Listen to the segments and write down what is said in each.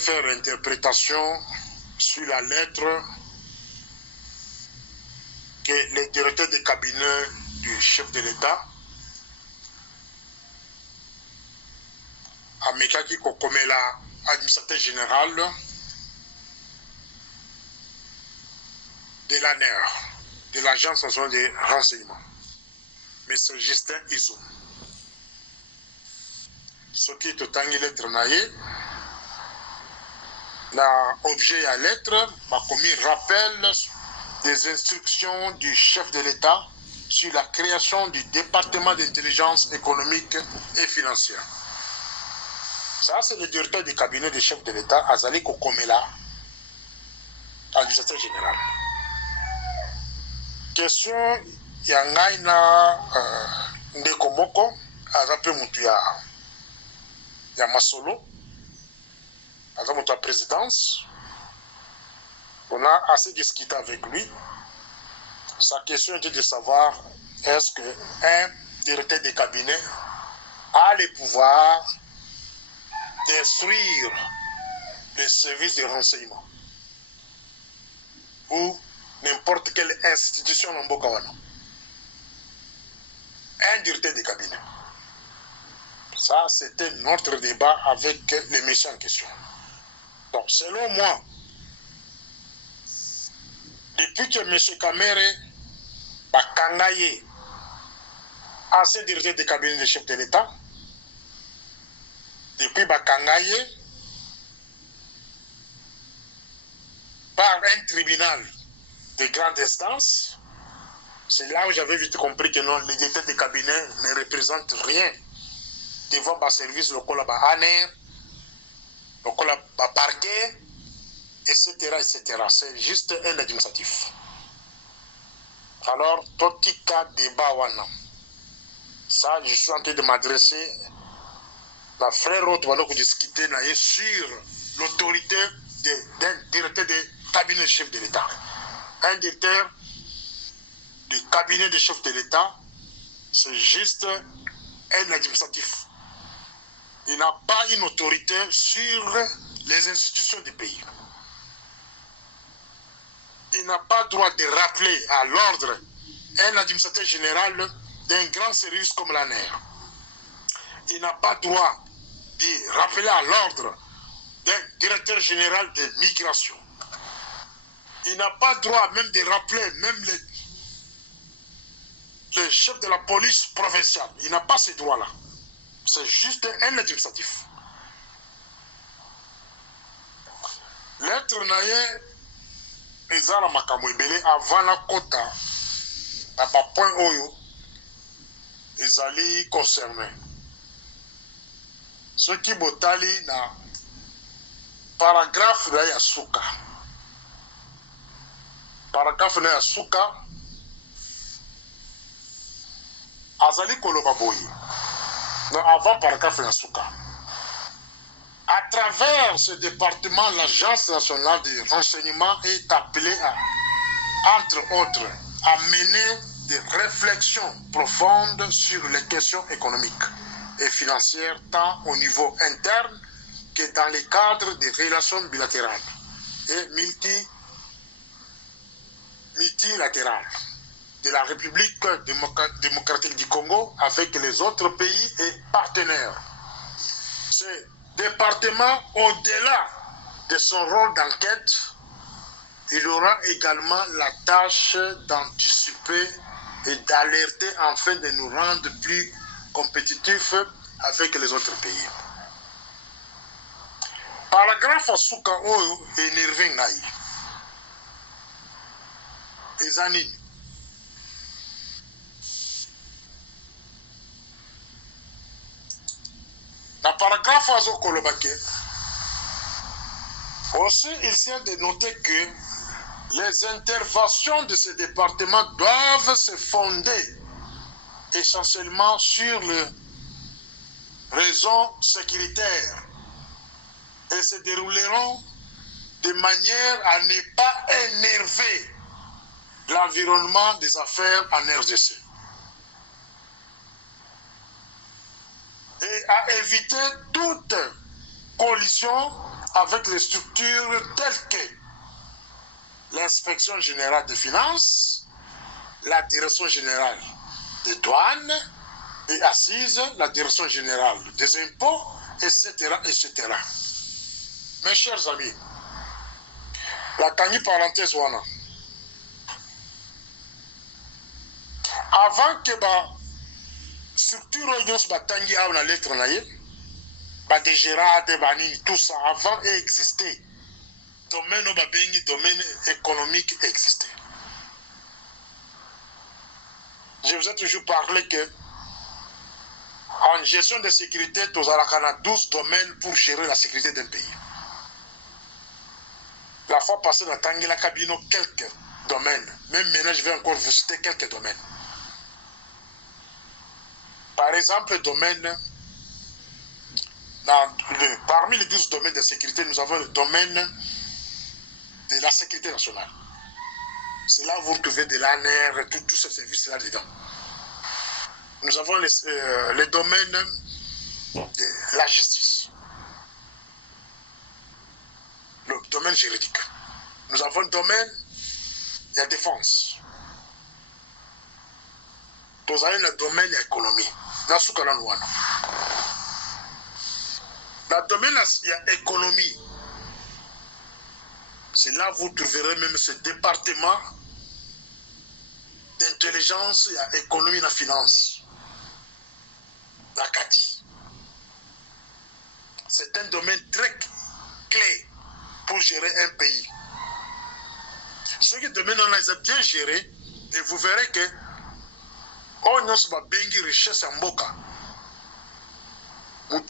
faire l'interprétation sur la lettre que le directeur de cabinet du chef de l'État amekaki kokomela administrateur général de l'ANER, de l'Agence nationale de renseignement, M. Justin Izou. Ce qui est autant lettre naïe, l'objet à lettre m'a commis rappel des instructions du chef de l'État sur la création du département d'intelligence économique et financière. Ça, c'est le directeur du cabinet du chef de l'État, Azali Kokomela, administrateur général. Question Yangaina Ndekomoko, Azape Moutuya Masolo, Azape la présidence. On a assez discuté avec lui. Sa question était de savoir est-ce qu'un directeur de cabinet a le pouvoir d'instruire les services de renseignement ou n'importe quelle institution en Bokawana. Un directeur de cabinet. Ça, c'était notre débat avec les messieurs en question. Donc, selon moi, depuis que M. Kamere Bakangaye, ancien directeur de cabinet du chef de l'État, depuis Bakangaye, par un tribunal de grande instance, c'est là où j'avais vite compris que non, les directeurs de cabinet ne représentent rien devant le service local, ANER, local, parquet, etc., etc. C'est juste un administratif. Alors, tout cas débat wana. Ça, je suis en train de m'adresser à frère Roto pour discuter sur l'autorité d'un directeur de cabinet de chef de l'État. Un directeur du cabinet de chef de l'État, c'est juste un administratif. Il n'a pas une autorité sur les institutions du pays. Il n'a pas droit de rappeler à l'ordre un administrateur général d'un grand service comme l'ANER. Il n'a pas droit de rappeler à l'ordre d'un directeur général de migration. Il n'a pas droit même de rappeler même le chef de la police provinciale. Il n'a pas ces droits-là. C'est juste un administratif. L'être naïe ezala makambo ebele avant la quota à point oyo ezali concerné. Ce qui botali na paragraphe na yasuka. Paragraphe na yasuka azali koloba boye. Avant paragraphe na yasuka. À travers ce département, l'Agence nationale de renseignement est appelée à, entre autres, à mener des réflexions profondes sur les questions économiques et financières, tant au niveau interne que dans le cadre des relations bilatérales et multilatérales de la République démocratique du Congo avec les autres pays et partenaires. C'est département, au-delà de son rôle d'enquête, il aura également la tâche d'anticiper et d'alerter afin de nous rendre plus compétitifs avec les autres pays. Paragraphe Asuka Oyo énervé ngai. Ezanini. La paragraphe Azo Kolobake. Aussi, il vient de noter que les interventions de ce département doivent se fonder essentiellement sur les raisons sécuritaires et se dérouleront de manière à ne pas énerver l'environnement des affaires en RDC et à éviter toute collision avec les structures telles que l'inspection générale des finances, la direction générale des douanes et assise, la direction générale des impôts, etc., etc. Mes chers amis, la tangi parenthèse wana. Avant que la structure soit tangi à la lettre naïe, des gérades, tout ça, avant existait. Domaine économique existait. Je vous ai toujours parlé que en gestion de sécurité, nous avons 12 domaines pour gérer la sécurité d'un pays. La fois passée, dans Tanguila Cabino, quelques domaines. Même maintenant, je vais encore vous citer quelques domaines. Par exemple, le domaine, parmi les 12 domaines de sécurité, nous avons le domaine de la sécurité nationale. C'est là où vous retrouvez de l'ANR, tous ces services là-dedans. Nous avons le domaine de la justice, le domaine juridique. Nous avons le domaine de la défense. Nous avons le domaine de l'économie. Le domaine de l'économie, c'est là où vous trouverez même ce département d'intelligence et économie et finance. La CATI. C'est un domaine très clé pour gérer un pays. Ce qui domaine on les a bien gérés, et vous verrez que on a une bengi richesse en boka. Vous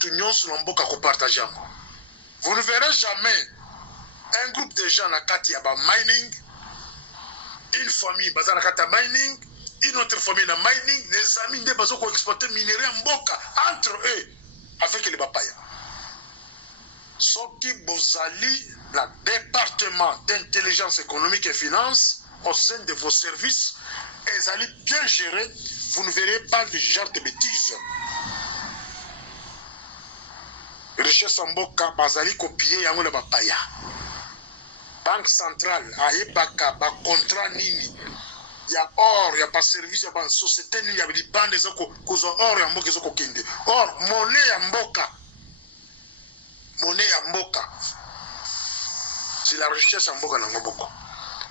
ne verrez jamais un groupe de gens à CATI à mining, une famille basée à mining, une autre famille dans mining, les amis de bazo qui exploiter minerai en boka entre eux avec les papayas. Ce qui bozali le département d'intelligence économique et finance au sein de vos services, et allez bien gérer, vous ne verrez pas de genre de bêtises. Richesse en boka bazali copier yango na papaya. Banque centrale ayebaka ba contrat nini. Il y a or, il n'y a pas de service, il n'y a pas de société, il y a des bandes qui ont or et mboka qui ont kende. Or, monnaie en mboka. Monnaie en mboka. C'est la richesse en mboka dans mboka.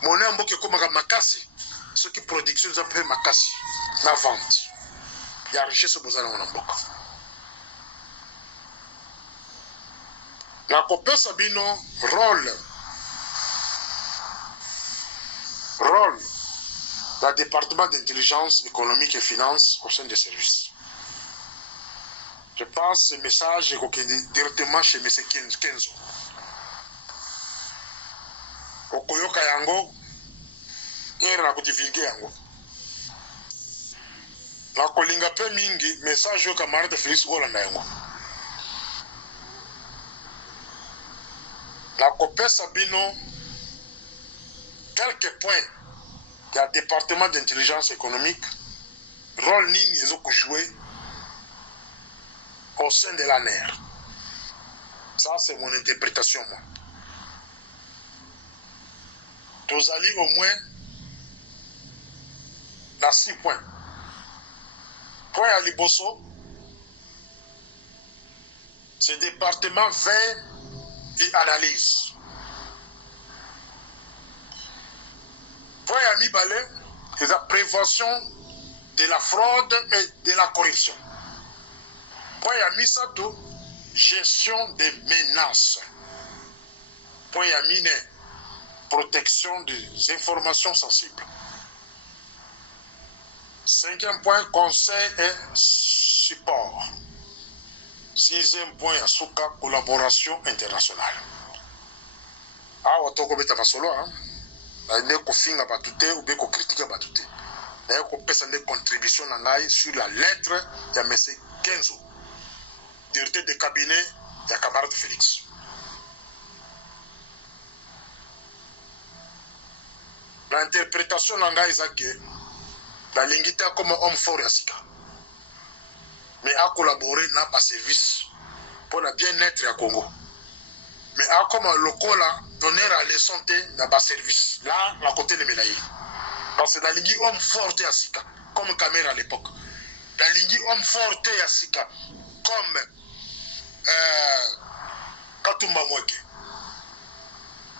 Monnaie en mboka comme makasi. Ce qui production nous appelle makasi. La vente. Il y a richesse en mboka. La copie Sabino, rôle. Le département d'intelligence économique et finance au sein des services. Je passe ce message directement chez M. Kenzo. Okoyoka yango, ere na kudivulguer yango. Na kolinga pe mingi, message yo camarade Félix Golanda yango. La copie Sabino, quelques points. Il y a le département d'intelligence économique, rôle nini ils ont joué au sein de l'ANER. Ça, c'est mon interprétation, moi. Tous allez au moins dans 6 points. Point à Liboso, ce département veille et analyse. Point à Mibale, c'est la prévention de la fraude et de la corruption. Point à Misato, gestion des menaces. Point à Mine, protection des informations sensibles. 5e point, conseil et support. 6e point, Asuka, collaboration internationale. Ah, on va solo, hein? Ne kofinga batute ou bien ko critiquer batute. Na ko pesa des contributions sur la lettre de M. Kenzo, directeur de cabinet de camarade Félix. L'interprétation nanga est que la lingita comme homme fort yasika. Mais a collaboré dans le service pour le bien-être à Congo. mais comme local donner à les santé dans le service là la côté de Melaye parce que la ligue homme forte à Sika comme caméra à l'époque la ligue homme forte à Sika comme Katumba Mweke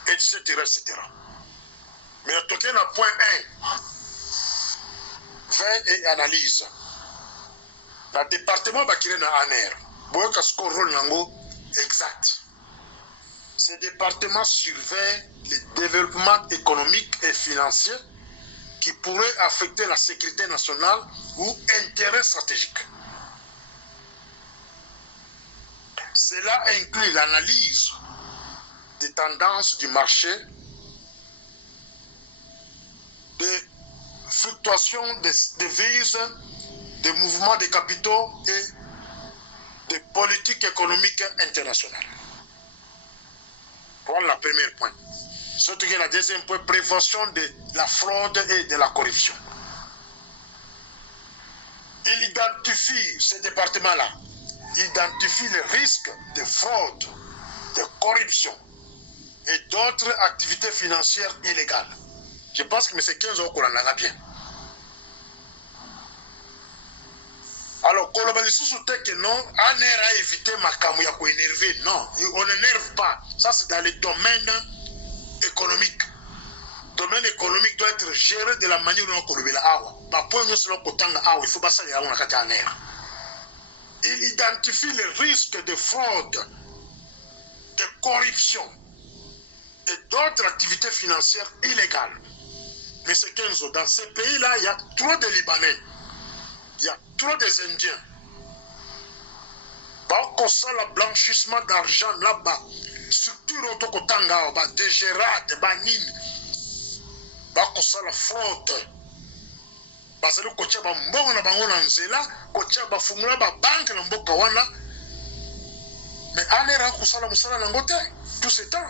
etc etc mais à toquer le point 1 fait et analyse le département bakire na ANER boyoka ce rôle nango exact. Ce département surveille le développement économique et financier qui pourrait affecter la sécurité nationale ou intérêts stratégiques. Cela inclut l'analyse des tendances du marché, des fluctuations des devises, des mouvements de capitaux et des politiques économiques internationales. Voilà le premier point. Surtout que le deuxième point, prévention de la fraude et de la corruption. Il identifie, ce département-là, identifie les risques de fraude, de corruption et d'autres activités financières illégales. Je pense que M. 15 ans qu'on en a bien. Alors, que non, on a évité ma camouya pour énerver. Non, on n'énerve pas. Ça, c'est dans le domaine économique. Le domaine économique doit être géré de la manière dont on peut le faire. Il faut pas ça. Il identifie les risques de fraude, de corruption et d'autres activités financières illégales. Mais c'est qu'Enzo, dans ces pays-là, il y a trop de Libanais. Il y a trop des Indiens. Quand le blanchissement d'argent là-bas, structure autokotanga, des gérades, banines, quand la fraude, parce que quand tu as un bon nzela, quand tu as fungula ba banque na mboka wana, mais anera kusala musala nangote tout ce temps.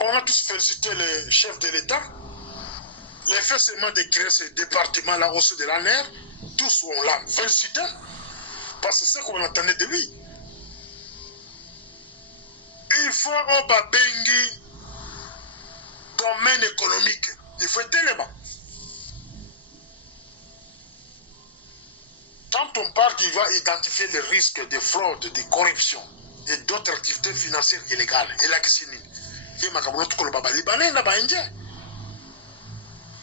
On a tous félicité le chef de l'État. L'effet seulement de créer ce département-là au sud de l'ANER, tous on l'a félicité, parce que c'est ce qu'on attendait de lui. Il faut au Babengi, domaine économique, il faut être là-bas. Quand on parle qu'il va identifier les risques de fraude, de corruption et d'autres activités financières illégales, et là, qu'est-ce qu'il y a?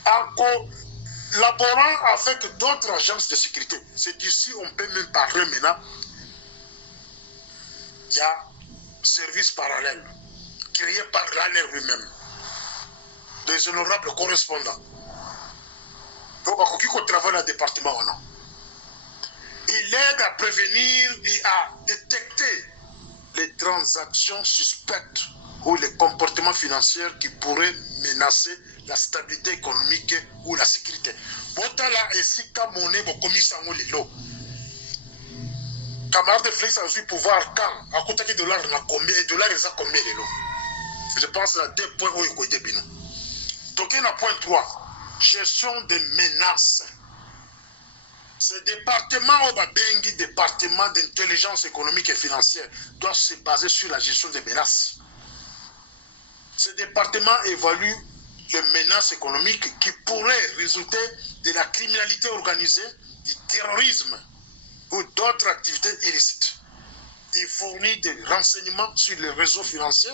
En collaborant avec d'autres agences de sécurité. C'est ici on peut même parler maintenant. Il y a service parallèle créé par l'ANER lui-même. Des honorables correspondants. Donc, qui travaille dans le département ou non. Il aide à prévenir et à détecter les transactions suspectes ou les comportements financiers qui pourraient menacer la stabilité économique ou la sécurité. Botala et si Kamone Bokomisa Lelo. Camarade Félix a eu pouvoir quand à côté de dollars na combien et dollars ça combien Lelo. Je pense à 2 points où il côté bino. Donc il y a point 3, gestion des menaces. Ce département au Babengi, département d'intelligence économique et financière, doit se baser sur la gestion des menaces. Ce département évalue les menaces économiques qui pourraient résulter de la criminalité organisée, du terrorisme ou d'autres activités illicites. Il fournit des renseignements sur les réseaux financiers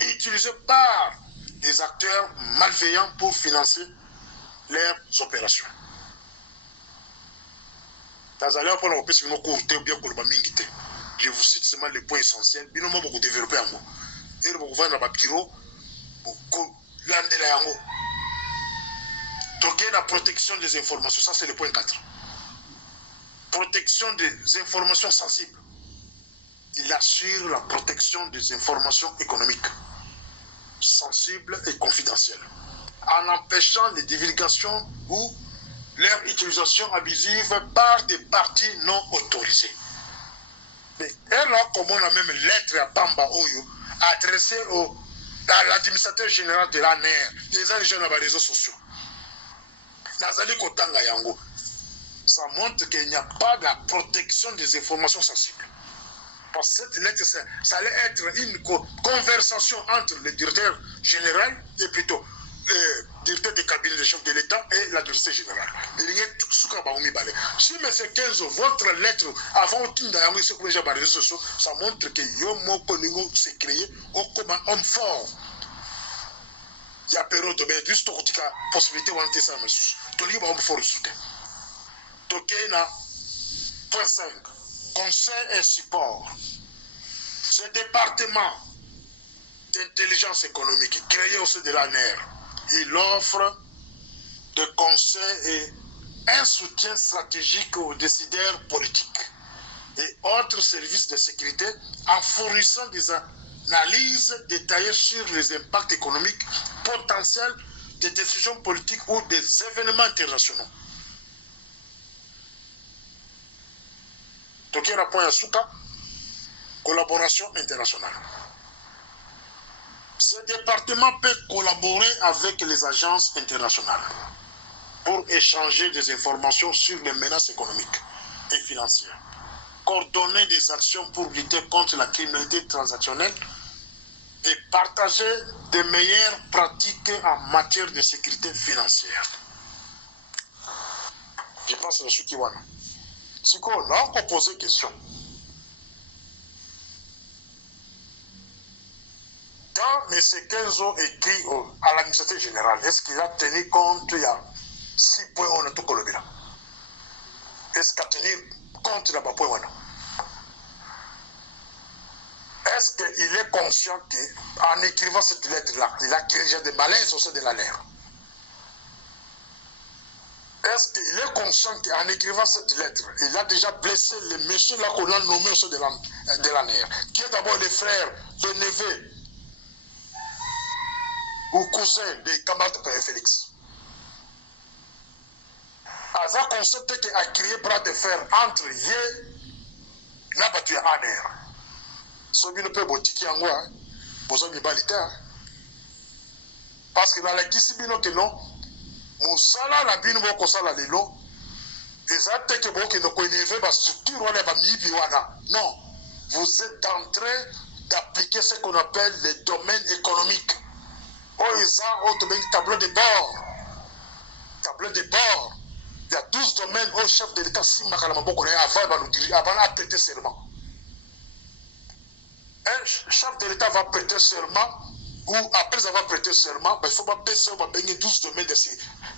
utilisés par des acteurs malveillants pour financer leurs opérations. Je vous cite seulement les points essentiels. Il faut beaucoup développer en moi. Il faut beaucoup vendre donc la protection des informations, ça c'est le point 4. Protection des informations sensibles. Il assure la protection des informations économiques, sensibles et confidentielles, en empêchant les divulgations ou leur utilisation abusive par des parties non autorisées. Mais elle a comme on a même une lettre à Bamba Oyo adressée à l'administrateur général de l'ANER, les gens dans les réseaux sociaux. Ça montre qu'il n'y a pas de protection des informations sensibles. Parce que cette lettre, ça allait être une conversation entre le directeur général et plutôt le directeur des cabinets de chef de l'État et l'administration générale. Si M. Kenzo, votre lettre avant ça montre que Yomo Koningo s'est créé comme un homme fort. Il y a période de juste possibilité de ça, mais il y a un fort soutien. Tokena, point 5. Conseil et support. Ce département d'intelligence économique créé au sein de l'ANER, il offre des conseils et un soutien stratégique aux décideurs politiques et autres services de sécurité en fournissant des analyses détaillées sur les impacts économiques potentiels des décisions politiques ou des événements internationaux. Tokera point Yasuka, collaboration internationale. Ce département peut collaborer avec les agences internationales pour échanger des informations sur les menaces économiques et financières, coordonner des actions pour lutter contre la criminalité transactionnelle et partager des meilleures pratiques en matière de sécurité financière. Je pense à ce qui va. Si on a encore posé question, quand M. Kenzo écrit à l'administration générale, est-ce qu'il a tenu compte, il y a 6 points, on a tout collé là. Est-ce qu'il a tenu compte de la point, est-ce qu'il est conscient qu'en écrivant cette lettre-là, il a créé des malaises au sein de l'ANER? Est-ce qu'il est conscient qu'en écrivant cette lettre, il a déjà blessé le monsieur là qu'on a nommé au sein de l'ANER, qui est d'abord le frère, le neveu ou cousin des camarades de Félix? Aza concept qui a créé bras de fer entre Yé et l'ANER. Ce qui ne peut pas dire parce que dans la Kisibino que non, Moussala la bino boko sala lelo, ezate que boko ne connaît pas structure wala ba mibi wana. Non, vous êtes en train d'appliquer ce qu'on appelle les domaines économiques. Oh, ils ont tableau de bord. Tableau de bord. Il y a 12 domaines au chef de l'État si Makalamaboko avant de prêter serment. Un chef de l'État va prêter serment, ou après avoir prêté serment, il faut pas baisser 12 domaines de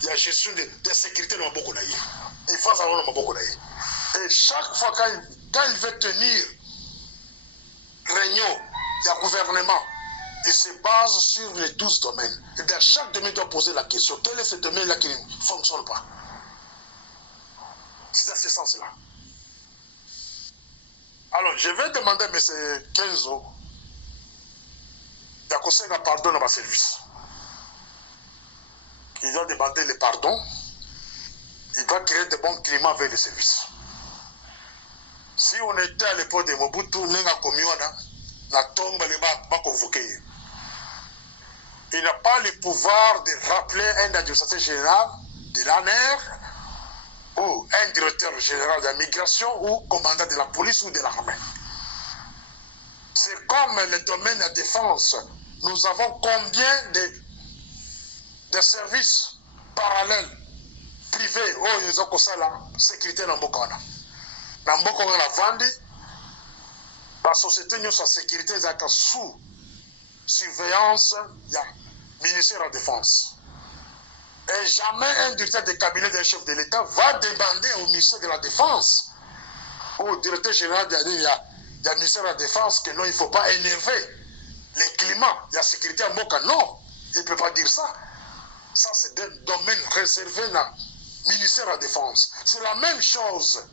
la gestion de sécurité dans Maboko. Il faut savoir dans Maboko. Et chaque fois quand il veut tenir réunion, il y a gouvernement, il se base sur les 12 domaines. Et dans chaque domaine, il doit poser la question, quel est ce domaine-là qui ne fonctionne pas? C'est dans ce sens-là. Alors, je vais demander à M. Kenzo d'accorder un pardon dans ma service. Il doit demander le pardon. Il doit créer de bons climats avec les services. Si on était à l'époque de Mobutu, on a commis la tombe, il va convoquer. Il n'a pas le pouvoir de rappeler un administrateur général de l'ANER ou un directeur général de la migration ou commandant de la police ou de l'armée. C'est comme le domaine de la défense. Nous avons combien de services parallèles, privés, où ils ont ça la sécurité dans Bokana. Dans Bokana, la Vandi, la société nous sa sécurité est sous surveillance du ministère de la Défense. Et jamais un directeur de cabinet d'un chef de l'État va demander au ministère de la Défense ou au directeur général du ministère de la Défense que non, il ne faut pas énerver les climats, la sécurité en Boka. Non, il ne peut pas dire ça. Ça, c'est un domaine réservé au ministère de la Défense. C'est la même chose.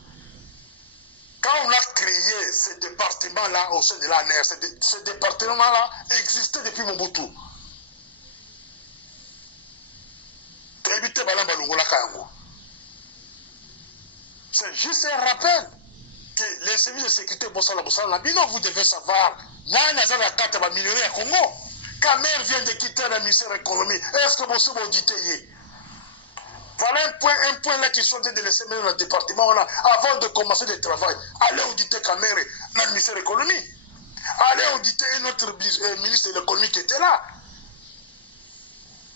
Quand on a créé ce département-là au sein de l'ANER, ce département-là existait depuis Mobutu. C'est juste un rappel que les services de sécurité, non, vous devez savoir, quand Mère vient de quitter le ministère de l'économie, est-ce que vous avez audité? Voilà un un point là qui sont de laisser même le département là, avant de commencer le travail. Allez auditer Kamere dans le ministère de l'économie. Allez auditer notre ministre de l'économie qui était là.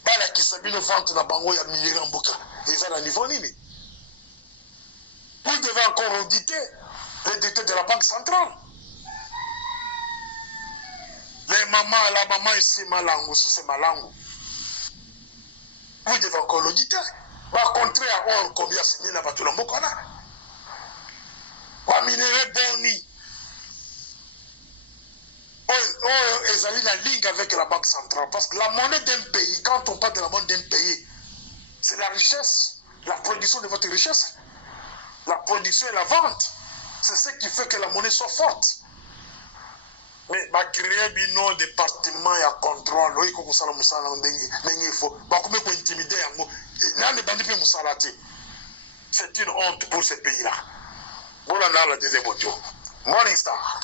Bala qui s'habille le ventre dans Bango, il y a milliers en Boka. Ils ont un niveau nini. Vous devez encore auditer les détails de la Banque centrale. Les mamans, la maman ici, Malango, c'est Malango. Vous devez encore l'auditer. Va contrer à or combien c'est mis là-bas tout le monde. Va minérer Boni. Ils allaient la ligne avec la Banque centrale. Parce que la monnaie d'un pays, quand on parle de la monnaie d'un pays, c'est la richesse, la production de votre richesse. La production et la vente. C'est ce qui fait que la monnaie soit forte. Mais va créer un département et un contrôle. C'est une honte pour ce pays-là. Voilà la deuxième audio. Morning Star.